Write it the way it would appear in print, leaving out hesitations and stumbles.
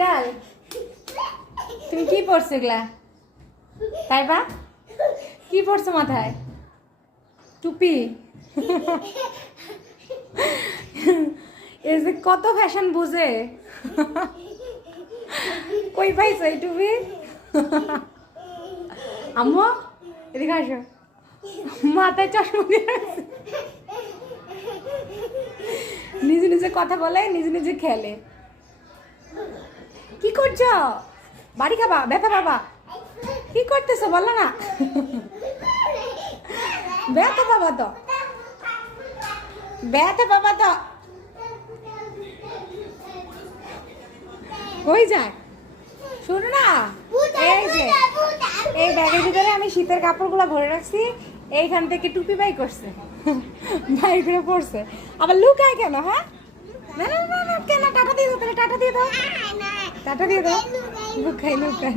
শীতল তুমি কি পরছো এগুলা তাই বা কি পরছো মাথায় টুপি এই যে কত ফ্যাশন বুঝে কই পাইছো এই টুপি আম্মু এদিকে আসো মাথায় চশমা দিয়ে রাখছে। নিজে নিজে কথা বলে নিজে নিজে খেলে কি করছো বাড়ি খাবা ব্যথা বাবা কি করতেছো বলো না ব্যথা বাবা তো ব্যথা বাবা তো কই যায় শোনো না এই যে এই ব্যাগের ভিতরে আমি শীতের কাপড়গুলো ভরে রাখছি এইখান থেকে টুপি বাই করছে বাই করে পড়ছে আবার লুকায় কেন হ্যাঁ না না না কেন টাটা দিয়ে দাও টাটা দিয়ে দাও টাটা দিয়ে দাও লুকাই লুকাই